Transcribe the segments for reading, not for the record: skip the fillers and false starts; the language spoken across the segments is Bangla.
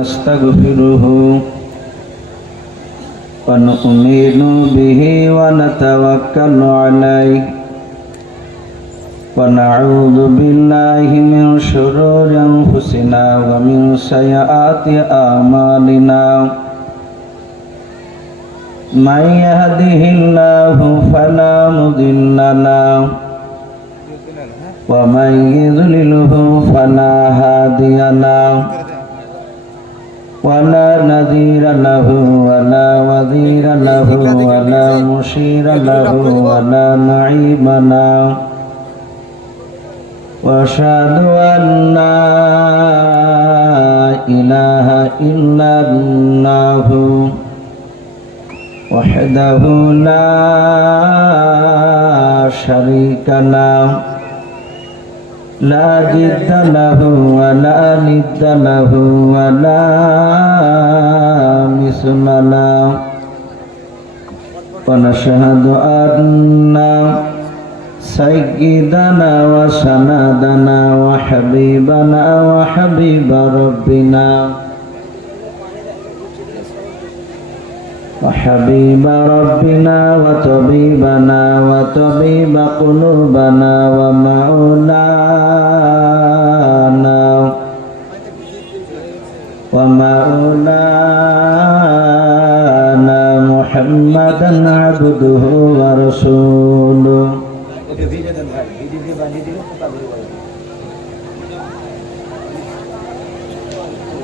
نستغفره ونؤمن به ونتوكل عليه ونعوذ بالله من شرور أنفسنا ومن سيئات أعمالنا من يهده الله فلا مضل له ومن يضلله فلا هادي له ولا نذير له ولا وزير له ولا مشير له ولا نعيم له وأشهد أن لا إله إلا الله وحده لا شريك له لا جد له ولا ند له ولا مثل له ونشهد أن سيدنا وسندنا وحبيبنا وحبيب ربنا وطبيبنا وطبيب قلوبنا ومولانا محمدا عبده ورسوله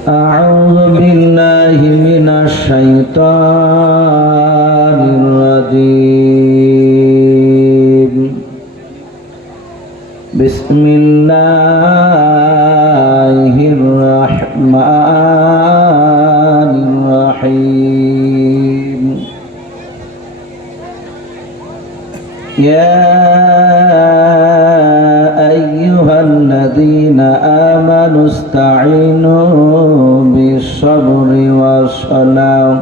أعوذ بالله من الشيطان الرجيم بسم الله الرحمن الرحيم يا أيها الذين آمنوا استعينوا بالصبر والصلاة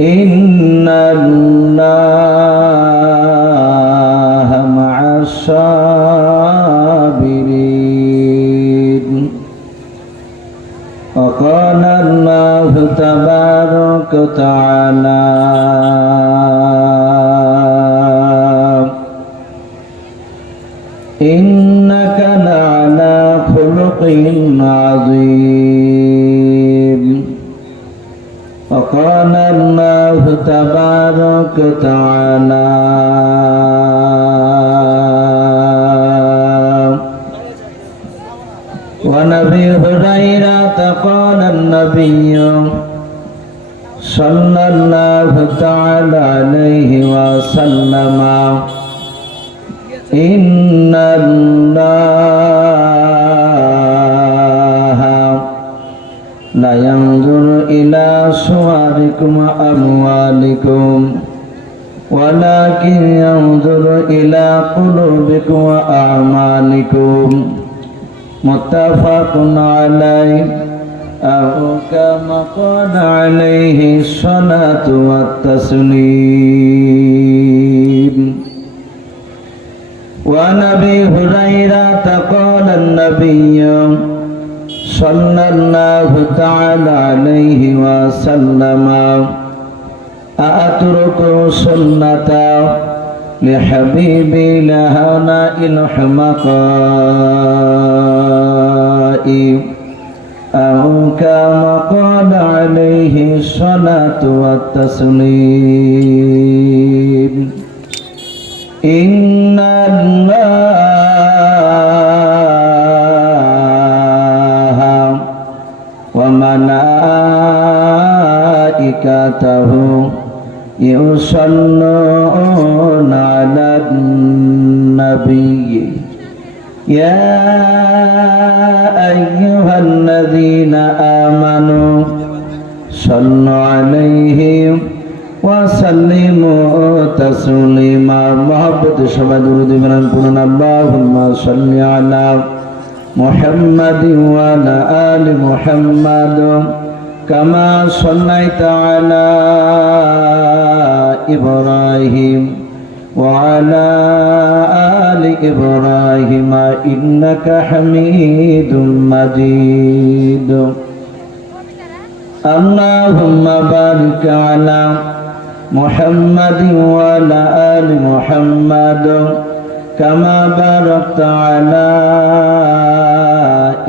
إن الله مع الصابرين وقال الله تبارك وتعالى إنك لعلى خلق عظيم وقال الله تبارك وتعالى وعن أبي هريرة قال النبي صلى الله تعالى عليه وسلم إن الله لا ينظر إلى صوركم وأموالكم ولكن ينظر إلى قلوبكم وأعمالكم متفق عليه أو كما قال عليه الصلاة والتسليم وعن أبي هريرة قال النبي صلى الله تعالى عليه وسلم أترك سنة لحبيبي لهنا الحمقاء أو كما قال عليه الصلاة والتسليم إن الله وملائكته يصلون على النبي يا أيها الذين آمنوا صلوا عليه وسلموا تسليما محبت شبه درود بلند اللهم صل على محمد وعلى آل محمد كما صليت على إبراهيم وعلى آل إبراهيم إنك حميد مجيد اللهم بارك على محمد وعلى آل محمد كما باركت على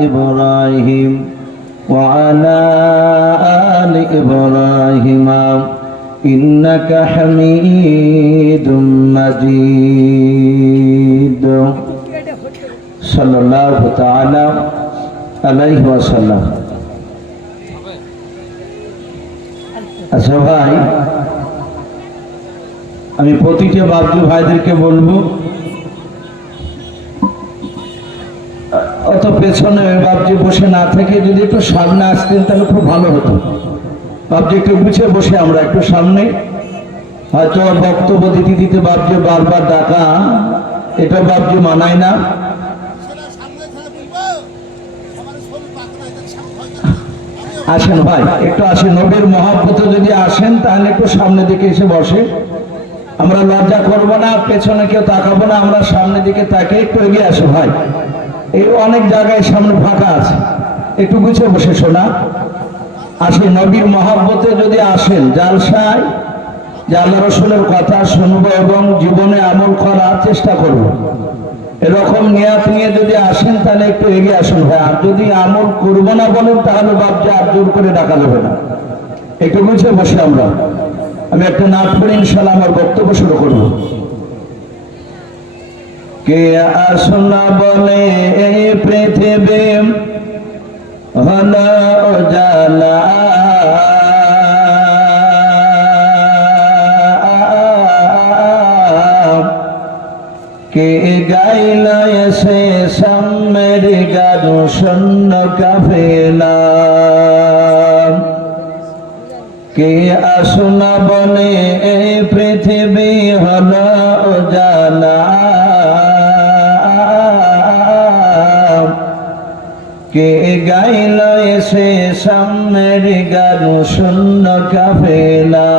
إبراهيم وعلى آل إبراهيم إنك حميد مجيد صلى الله تعالى عليه وسلم। আচ্ছা ভাই, আমি প্রতিটি বাবজু ভাইদেরকে বলবো অত পেছনে বাবজি বসে না থেকে যদি একটু সামনে আসতেন তাহলে খুব ভালো হতো। বাবজি একটু গুছিয়ে বসে আমরা একটু সামনে, হয়তো বক্তব্য দিতে দিতে বাবজি বারবার ডাকা এটা বাবজি মানায় না। আসেন ভাই, একটু আসেন, নবীর মহব্বতে যদি আসেন তাহলে একটু সামনে দিকে এসে বসে। আমরা লজ্জা করবো না, পেছনে কেউ তাকাবো না, আমরা সামনের দিকে তাকে একটু এগিয়ে আসো ভাই। এই অনেক জায়গায় সামনে ফাঁকা আছে, একটু গুছিয়ে বসে শোনা। আসি নবীর মহব্বতে যদি আসেন জালসায়, যে আল্লাহ রসুলের কথা শুনবো এবং জীবনে আমল করার চেষ্টা করব, এরকম নিয়াত নিয়ে যদি আসেন তাহলে একটু এগিয়ে আসুন ভাই। আর যদি আমল করবো না বলেন তাহলে বাপজি আর জোর করে ডাকা যাবে না, একটু গুছিয়ে বসে আমরা। আমি একটা নাট পড়ে ইনশাআল্লাহ আমার বক্তব্য শুরু করব। কে আসনা বলে এই পৃথিবী হলো উজালা, কে গাইল এসে সামের গান শূন্য কাফেলা, কে আসনা বলে এই পৃথিবী হলো উজালা, কে গাইল এসে সামের গান শূন্য কাফেলা।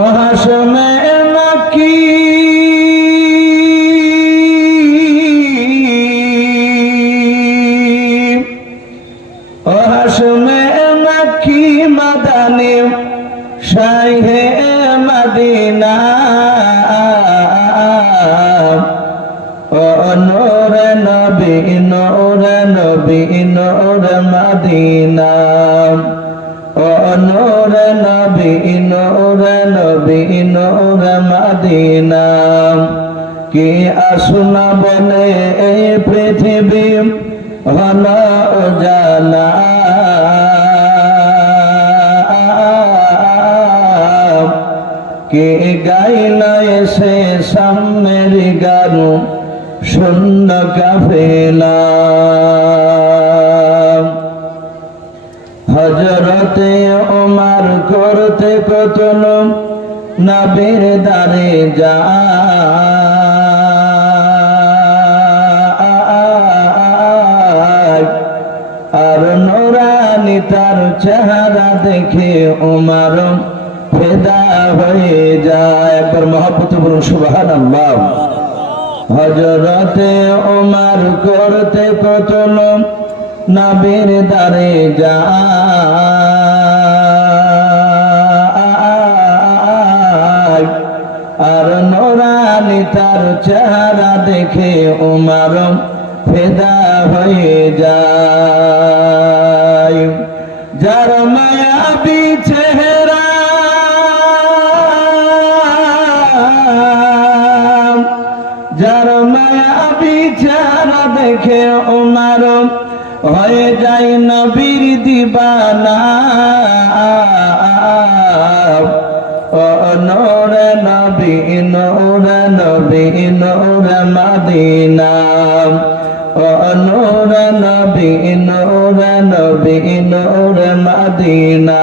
ও হাসমে মাকি ও হাসমে মাকি মাদানি শাহে মদিনা, ও নূর নবী নূর নবী নূর মদিনা, ও নূর নবী নূর নবী নূর মদিনা, কে আসনা বলে এই পৃথিবী হলো উজালা, কে গাইল এসে সামনের গান শূন্য কাফেলা। হযরতে ওমর করতে কতল নবীর দারে যা, আর নূরানি তার চেহারা দেখে ওমর ফিদা হয়ে যায়। একবার মহব্বতে বলুন সুবহানাল্লাহ। হযরতে ওমর করতে কতল নবীর দারে যা, আর নূরানি তার চেহারা দেখে ওমর ফিদা হয়ে যায়। যার মায়াবী চেহারা, যার মায়াবী চেহারা দেখে ওমর হয়ে যায় নবীর দিবানা, ও নূর নবী নূর নবী নূর মদিনা, ও নূর নবী নূর নবী নূর মদিনা,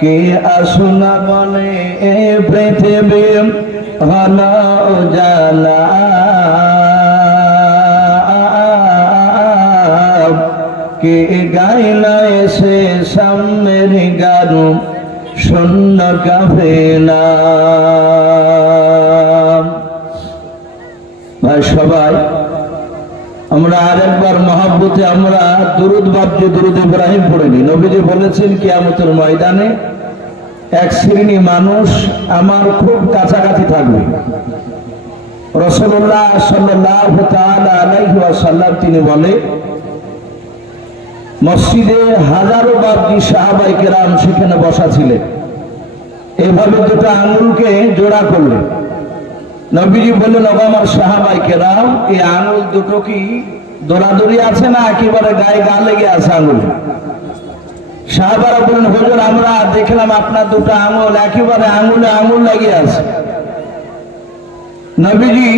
কে আসনা বলে এই পৃথিবী হলো উজালা, কে গাইল এসে সামনের গান শূন্য কাফেলা। ভাই সবাই আমরা আরেকবার মহাব্বতে আমরা দুরুদ বাপজি দুরুদ ইব্রাহিম পড়িনি। নবীজি বলেছেন কিয়ামতের ময়দানে এক শ্রেণী মানুষ আমার খুব কাছাকাছি থাকবে। রাসূলুল্লাহ সাল্লাল্লাহু তাআলা আলাইহি ওয়াসাল্লাম তিনি বলে, মসজিদে হাজারো বাপজি সাহাবায়ে কেরাম সেখানে বসা ছিলেন। এইভাবে দুটো আঙ্গুলকে জোড়া করলেন। নবীজি বললেন, ও আমার সাহাবায়ে কেরাম, এই আঙ্গুল দুটো কি দৌড়াদৌড়ি আছে না একেবারে গায়ে গা লেগে আছে আঙ্গুল? সাহাবারা বললেন, হুজুর আমরা দেখলাম আপনার দুটো আঙ্গুল একেবারে আঙ্গুলে আঙ্গুল লেগে আছে। নবীজি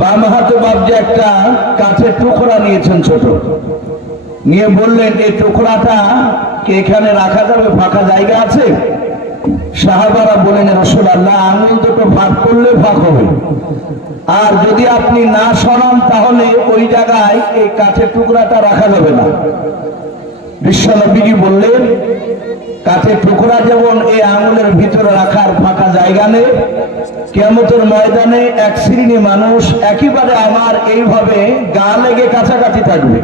বাম হাতে বাপজি একটা কাঠের টুকরা নিয়েছেন ছোট, নিয়ে বললেন, এই টুকরাটা কি এখানে রাখা যাবে? ফাঁকা জায়গা আছে? সাহাবারা বলেন, রাসূলুল্লাহ আঙ্গুল দুটো ভাগ করলে ভাগ হবে, আর যদি আপনি না সরান তাহলে ওই জায়গায় এই কাঠের টুকরাটা রাখা যাবে না। বিশ্বনবীজি বললেন, কাঠের টুকরা যেমন এই আঙ্গুলের ভিতরে রাখার ফাঁকা জায়গা নেই, কিয়ামতের ময়দানে এক শ্রেণী মানুষ একেবারে আমার এইভাবে গা লেগে কাছাকাছি থাকবে।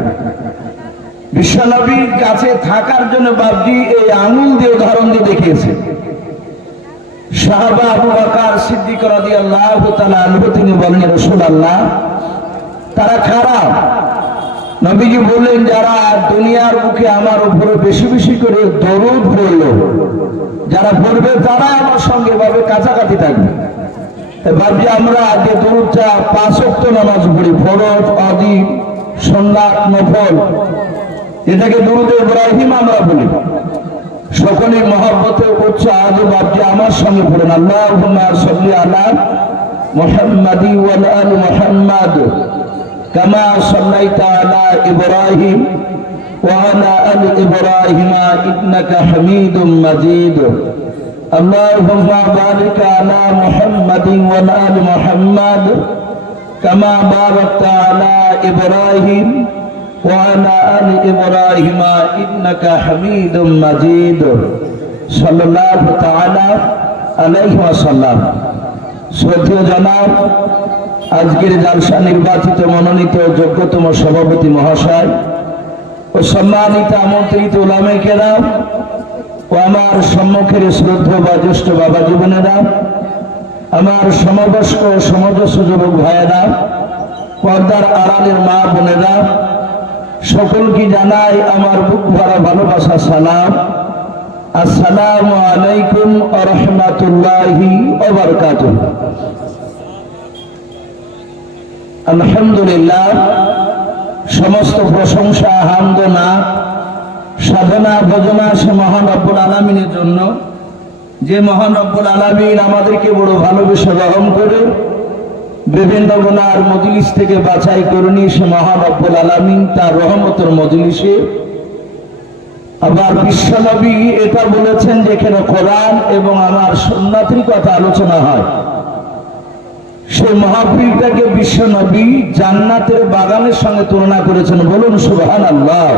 বিশ্বনবীর কাছে থাকার জন্য বাপজি এই আঙ্গুল দিয়ে উদাহরণ দিয়ে দেখিয়েছে। সাহাবা আবু বকর সিদ্দিক রাদিয়াল্লাহু তাআলা আনহু তিনি বলেন, রাসূলুল্লাহ তারা খারাপ। নবীজি বললেন, যারা দুনিয়ার বুকে আমার উপরে বেশি বেশি করে দরুদ পড়ল, যারা পড়বে তারা আমার সঙ্গে ভাবে কাছাকাছি থাকবে। ভাবছি আমরা যে দরুদটা 5 ওয়াক্ত নামাজ পড়ি, ফরজ, ওয়াজিব, সুন্নাত, নফল, এটাকে দরুদ ইব্রাহিম আমরা বলি। সকলেই মহব্বতে উচ্চ আজও ভাবছি আমার সঙ্গে পড়েন, আল্লাহুম্মা সাল্লি আলা মুহাম্মাদি ওয়া আলি মুহাম্মাদ কামা সাল্লাইতা আলা ইব্রাহিম ওয়া আলা আলি ইব্রাহিম ইন্নাকা হামিদুম মাজিদ। আল্লাহুম্মা বারিক আলা মুহাম্মাদিন ওয়া আলি মুহাম্মাদ কামা বারাকতা আলা ইব্রাহিম ওয়া আলা আলি ইব্রাহিম ইন্নাকা হামিদুম মাজিদ। সাল্লাল্লাহু তাআলা আলাইহি ওয়াসাল্লাম। শ্রদ্ধেয় জনাব, আজকের জালসা নির্বাচিত মনোনীত যোগ্যতম সভাপতি মহাশয় ও সম্মানিত আমন্ত্রিত উলামায়ে কেরাম ও আমার সম্মুখের শ্রদ্ধেয় বা জ্যেষ্ঠ বাবা জীবনেরা, আমার সমবয়স্ক সমদস্য যুবক ভাইয়েরা, পর্দার আড়ালের মা বোনেরা, সকলকে জানাই আমার বুক ভরা ভালোবাসা সালাম। আসসালামু আলাইকুম ওয়া রাহমাতুল্লাহি ওয়া বারাকাতুহু। আলহামদুলিল্লাহ, সমস্ত প্রশংসা, হামদ, নাত, সাধনা, ভজনা সে মহান রব্বুল আলামিনের জন্য, যে মহান রব্বুল আলামিন আমাদেরকে বড় ভালোবেসে রহম করে বিভিন্ন গুনার মজলিস থেকে বাছাই করে নিয়ে সে মহান রব্বুল আলামিন তার রহমতের মজলিসে। আবার বিশ্বনবী এটা বলেছেন যে এখানে কোরআন এবং আমার সুন্নাতের কথা আলোচনা হয়। সেই মাহফিলটাকে বিশ্বনবী জান্নাতের বাগানের সঙ্গে তুলনা করেছেন। বলুন সুবহানাল্লাহ।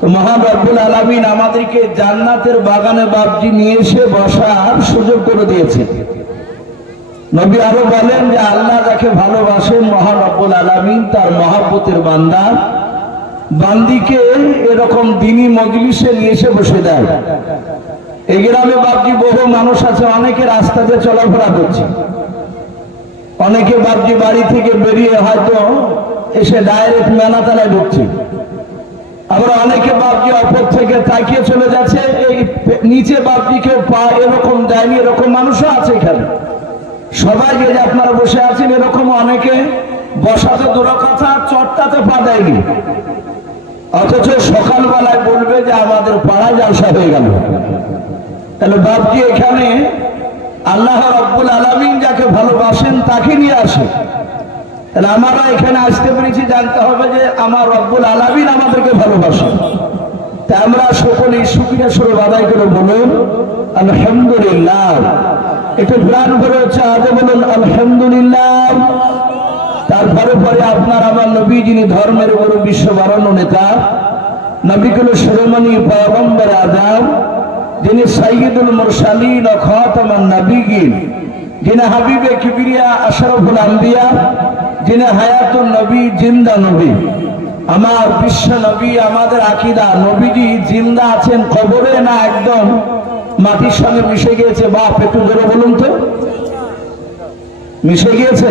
তো মহান রব্বুল আলামিন আমাদেরকে জান্নাতের বাগানে বাপজি নিয়ে এসে বসার সুযোগ করে দিয়েছে। নবী আরো বলেন যে আল্লাহ যাকে ভালোবাসেন মহান রব্বুল আলামিন তার মহব্বতের বান্দা বান্দিকে এরকম দ্বীনি মজলিসে নিয়ে এসে বসে দেয়। এই গ্রামে বাপজি বহু মানুষ আছে, অনেকে রাস্তাতে চলাফেরা করছে, অনেকে বাপজি বাড়ি থেকে বেরিয়ে হয়তো এসে ডাইরেক্ট মেলাতলায় ঢুকছে, আবার অনেকে বাপজি অপর থেকে তাকিয়ে চলে যাচ্ছে, এই নিচে বাপজি কেউ পা এরকম দেয়নি, এরকম মানুষও আছে এখানে। সবাই যে আপনারা বসে আছেন এরকম অনেকে বসাতে দূর কথা চটটাতে পা দেয়নি, অথচ সকালবেলায় বলবে যে আমাদের পাড়ায় জালসা হয়ে গেল। তাহলে বাপজি এখানে আল্লাহ রাব্বুল আলামিন যাকে ভালোবাসেন তাকে নিয়ে আসে। তাহলে আমরা এখানে আসতে পেরেছি, জানতে হবে যে আমার রব্বুল আলামিন আমাদেরকে ভালোবাসেন। তাই আমরা সকলেই শুকরিয়া স্বরূপ আদায় করে বলুন আলহামদুলিল্লাহ। একটু প্রাণ ভরে হচ্ছে আজও বলুন আলহামদুলিল্লাহ। তারপরে পরে আপনার আমার নবী, যিনি ধর্মের বড় বিশ্ব বাড়ানো নেতা, নবীকুল শিরোমণি পয়গম্বর আযম, যিনি সাইয়্যিদুল মুরসালিন ও খাতামান নবিয়্যিন, যিনি হাবিবে কিবরিয়া আশরাফুল আম্বিয়া, যিনি হায়াতুন নবী, জিন্দা নবী, আমার বিশ্ব নবী, আমাদের আকীদা নবীজি জিন্দা আছেন কবরে না একদম মাটির সঙ্গে মিশে গিয়েছে? বাপ একটু জোরে বলুন তো। মিশে গিয়েছে?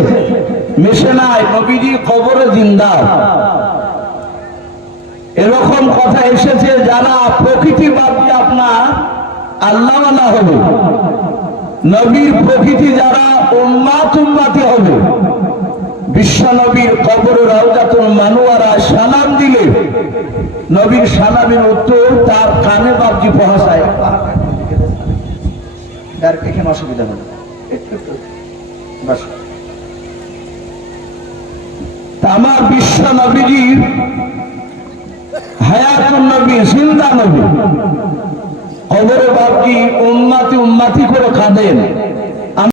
মিশে নাই, নবীজি কবরে জিন্দা। এরকম কথা এসেছে যারা প্রকৃতিবাদ দিয়ে আপনার আল্লাহওয়ালা হবে, নবীর প্রকৃতি যারা উম্মাতি হবে, বিশ্ব নবীর কবরে রওজাতুল মানওয়ারা সালাম দিলে নবীর সালামের উত্তর তার কানে বাপজি পৌঁছায়। এখানে অসুবিধা হবে আমার বিশ্ব নবীজির হায়াতুন নবী, জিন্দা নবী, কবরে বাপজি উম্মাতি করে কাঁদেন।